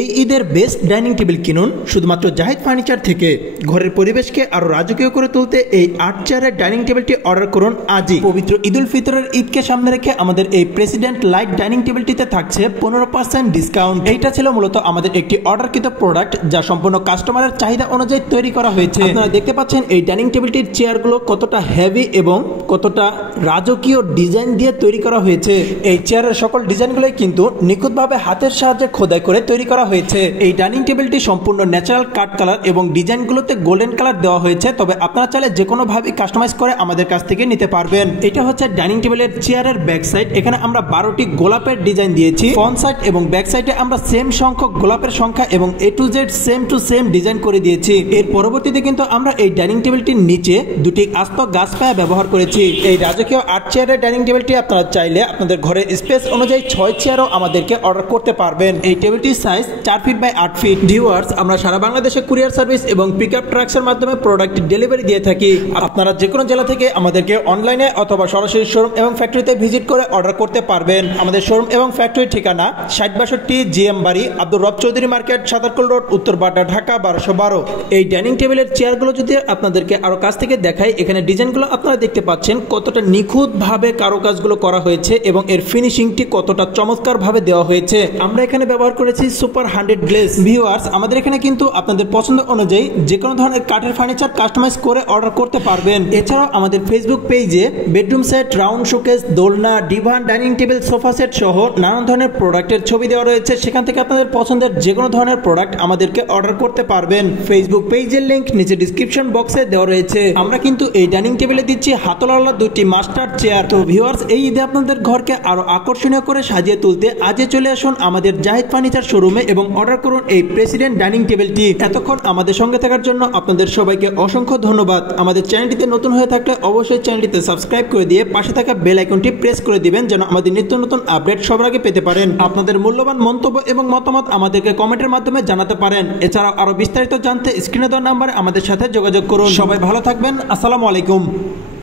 এই ঈদের best dining table কিনুন শুধুমাত্র জাহিদ ফার্নিচার থেকে। ঘরের পরিবেশকে আরো রাজকীয় করে তুলতে এই 8 চেয়ারের ডাইনিং টেবিলটি অর্ডার করুন আজই। পবিত্র ঈদ উল ফিতরের ঈদকে সামনে রেখে আমাদের এই প্রেসিডেন্ট লাইট ডাইনিং টেবিলটিতে থাকছে 15% ডিসকাউন্ট। এইটা ছিল মূলত আমাদের একটি অর্ডারকৃত প্রোডাক্ট, যা সম্পূর্ণ কাস্টমারের চাহিদা অনুযায়ী তৈরি করা হয়েছে। আপনারা দেখতে পাচ্ছেন এই ডাইনিং টেবিলটির চেয়ারগুলো কতটা হেভি এবং কতটা রাজকীয় ডিজাইন দিয়ে তৈরি করা হয়েছে। এই চেয়ারের সকল ডিজাইনগুলোই কিন্তু নিখুঁতভাবে হাতের সাহায্যে খোদাই করে তৈরি করা হয়েছে। এই ডাইনিং টেবিলটি সম্পূর্ণ ন্যাচারাল কাট কালার এবং ডিজাইনগুলোতে গোল্ডেন কালার দেওয়া হয়েছে, তবে আপনারা চাইলে যে কোনো ভাবে কাস্টমাইজ করে আমাদের কাছ থেকে নিতে পারবেন। এটা হচ্ছে ডাইনিং টেবিলের চেয়ারের ব্যাক সাইড। এখানে আমরা 12টি গোলাপের ডিজাইন দিয়েছি। ফ্রন্ট সাইড এবং ব্যাক সাইডে আমরা সেম সংখ্যক গোলাপের সংখ্যা এবং A to Z same to same design করে দিয়েছি। এর পরবর্তীতে কিন্তু আমরা এই ডাইনিং টেবিলটির নিচে দুটি আস্ত গাছ পায়া ব্যবহার করেছি। এই রাজকীয় 8 চেয়ারের ডাইনিং টেবিলটি আপনারা চাইলে আপনাদের ঘরের স্পেস অনুযায়ী 6 চেয়ারও আমাদেরকে অর্ডার করতে পারবেন। এই টেবিলটির size 4 feet by 8 feet. Viewers, আমরা সারা বাংলাদেশে কুরিয়ার সার্ভিস এবং পিকআপ ট্রাকসের মাধ্যমে প্রোডাক্ট ডেলিভারি দিয়ে থাকি। আপনারা যে কোনো জেলা থেকে আমাদেরকে অনলাইনে অথবা সরাসরি শোরুম এবং ফ্যাক্টরিতে ভিজিট করে অর্ডার করতে পারবেন। আমাদের শোরুম এবং ফ্যাক্টরির ঠিকানা 6062 GM বাড়ি, আব্দুর রব চৌধুরী মার্কেট, সাতারকুল রোড, উত্তর বাড্ডা, ঢাকা 1212। এই ডাইনিং টেবিলের চেয়ারগুলো যদি আপনাদেরকে আরো কাছ থেকে দেখাই, এখানে ডিজাইনগুলো আপনারা দেখতে পাচ্ছেন কতটা নিখুঁতভাবে কারুকাজগুলো করা হয়েছে এবং এর ফিনিশিংটি কতটা চমৎকার ভাবে দেওয়া হয়েছে। আমরা এখানে ব্যবহার করেছি সুপার 100 গ্লেজ। ভিউয়ার্স, আমাদের এখানে কিন্তু আপনাদের পছন্দ অনুযায়ী যে কোনো ধরনের কাঠের ফার্নিচার কাস্টমাইজ করে অর্ডার করতে পারবেন। এছাড়াও আমাদের ফেসবুক পেজে বেডরুম সেট, রাউন্ড শোকেস, দোলনা, divan, dining table, sofa set সহ নানান ধরনের প্রোডাক্টের ছবি দেওয়া রয়েছে। সেখান থেকে আপনাদের পছন্দের যে কোনো ধরনের প্রোডাক্ট আমাদেরকে অর্ডার করতে পারবেন। ফেসবুক পেজের লিংক নিচে ডিসক্রিপশন বক্সে দেওয়া রয়েছে। আমরা কিন্তু এই ডাইনিং টেবিলে দিচ্ছি হাতলওয়ালা দুটি মাস্টার চেয়ার। তো ভিউয়ার্স, এই ঈদে আপনাদের ঘরকে আরো আকর্ষণীয় করে সাজিয়ে তুলতে আজই চলে আসুন আমাদের জাহিদ ফার্নিচার শোরুমে এবং অর্ডার করুন এই প্রেসিডেন্ট ডাইনিং টেবিলটি। এতক্ষণ আমাদের সঙ্গে থাকার জন্য আপনাদের সবাইকে অসংখ্য ধন্যবাদ। আমাদের চ্যানেলটিতে নতুন হয়ে থাকলে অবশ্যই চ্যানেলটিতে সাবস্ক্রাইব করে দিয়ে পাশে থাকা বেল আইকনটি প্রেস করে দিবেন, যেন আমাদের নিত্য নতুন আপডেট সবার আগে পেতে পারেন। আপনাদের মূল্যবান মন্তব্য এবং মতামত আমাদেরকে কমেন্টের মাধ্যমে জানাতে পারেন। এছাড়াও আরো বিস্তারিত জানতে স্ক্রিনে দেওয়া নাম্বারে আমাদের সাথে যোগাযোগ করুন। সবাই ভালো থাকবেন। আসসালামু আলাইকুম।